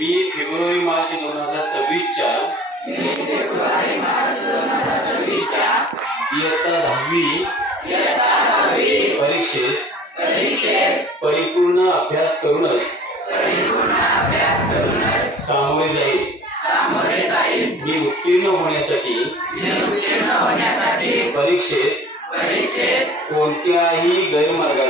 मी February March दोन हजार सव्वीसच्या इयत्ता दहावी परीक्षेस परिपूर्ण अभ्यास करूनच सामोरे जाईल मी उत्तीर्ण होण्यासाठी परीक्षेत कोणत्याही गैरमार्गाने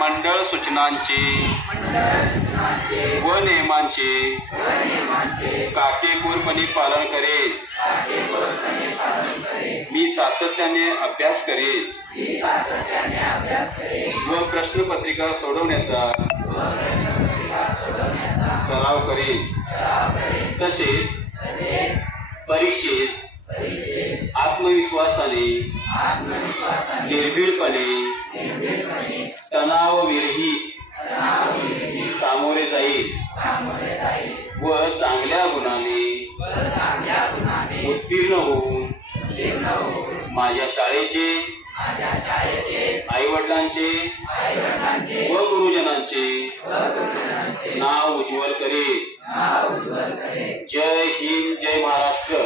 मंडळ सूचनांचे व नियमांचे काटेकोरपणे पालन करेल मी सातत्याने अभ्यास करेल व प्रश्नपत्रिका सोडवण्याचा सराव करेल तसेच परीक्षेस आत्मविश्वासाने निर्भीडपणे तणावविरहित सामोरे जाईल व चांगल्या गुणाने उत्तीर्ण होऊन माझ्या शाळेचे आई वडिलांचे व गुरुजनांचे नाव उज्ज्वल करेल. जय हिंद जय महाराष्ट्र.